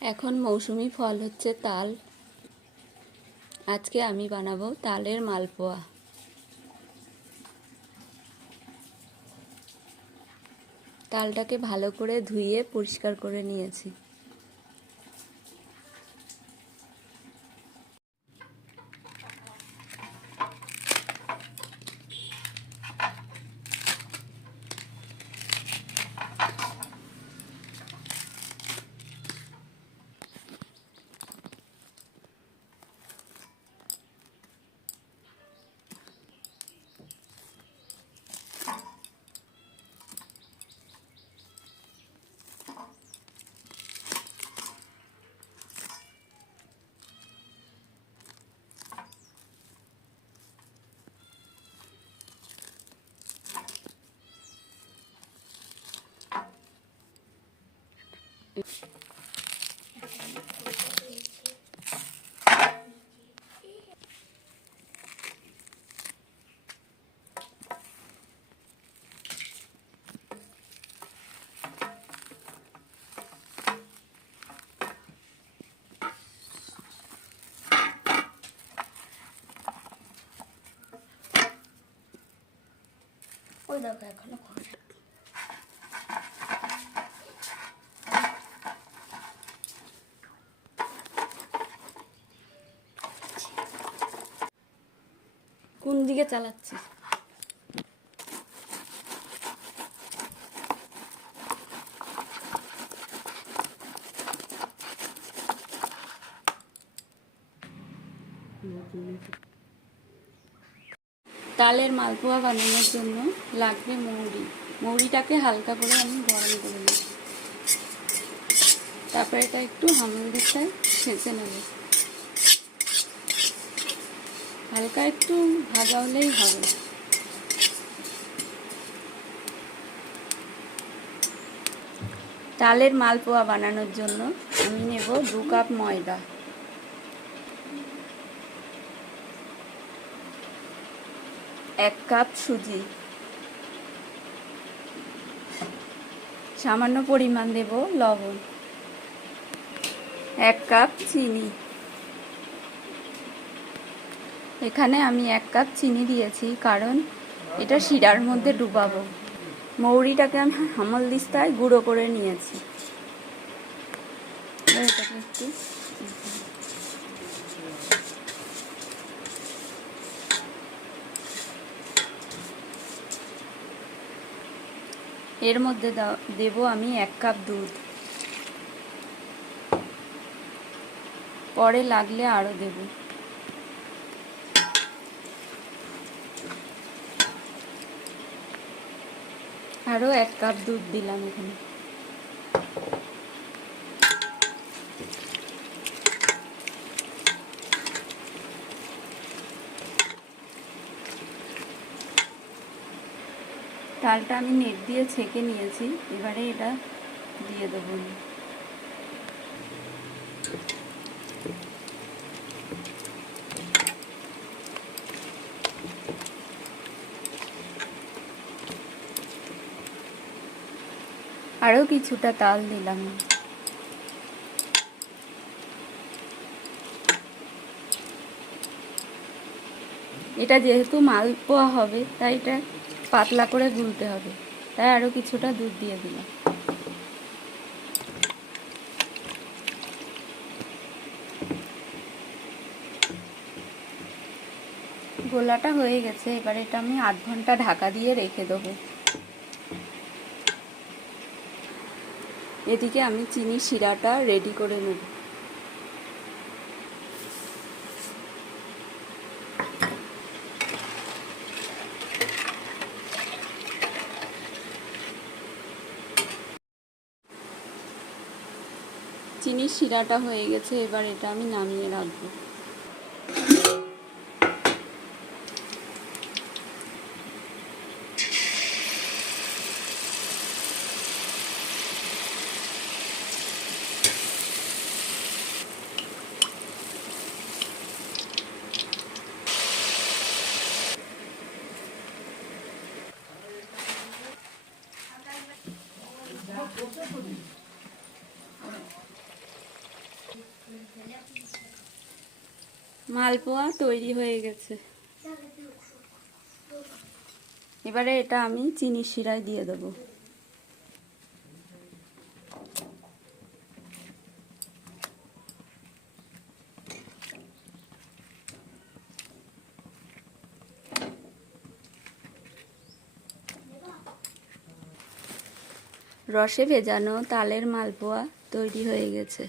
এখন মৌসুমি ফল হচ্ছে তাল। আজকে আমি বানাবো তালের মালপোয়া। তালটাকে ভালো করে ধুয়ে পরিষ্কার করে নিয়েছি। ওই দেখো এখনও কোন দিকে চালাচ্ছিস? তালের মালপোয়া বানানোর জন্য লাগবে মৌরি। মৌরিটাকে হালকা করে আমি গরম করে নেব। তারপরে এটা একটু হামল দিকটায় ছেঁচে নেব। হালকা একটু ভাজা হলেই হবে। তালের মালপোয়া বানানোর জন্য আমি নেব দু কাপ ময়দা। এক কাপ সুজি। সামান্য পরিমাণ দেব লবণ। এক কাপ চিনি। এখানে আমি এক কাপ চিনি দিয়েছি, কারণ এটা শিরার মধ্যে ডুবাবো। মৌরিটাকে আমি হামল দিস্তায় গুঁড়ো করে নিয়েছি। একটু এর মধ্যে দেব আমি এক কাপ দুধ। পরে লাগলে আরও দেব। আরও এক কাপ দুধ দিলাম এখানে। তালটা আমি নেট দিয়ে ছেঁকে নিয়েছি, এবারে এটা দিয়ে দেবো আরও কিছুটা তাল দিলাম। এটা যেহেতু মালপোয়া হবে, তাই এটা পাতলা করে গুলতে হবে। তাই আরও কিছুটা দুধ দিয়ে দিলাম। গোলাটা হয়ে গেছে, এবার এটা আমি আধ ঘণ্টা ঢাকা দিয়ে রেখে দেবো। এদিকে আমি চিনি শিরাটা রেডি করে নেব। চিনির শিরাটা হয়ে গেছে এবার এটা আমি নামিয়ে রাখব Thank you. মালপোয়া তৈরি হয়ে গেছে। এবারে এটা আমি চিনি শিরায় দিয়ে দেবো। রসে ভেজানো তালের মালপোয়া তৈরি হয়ে গেছে।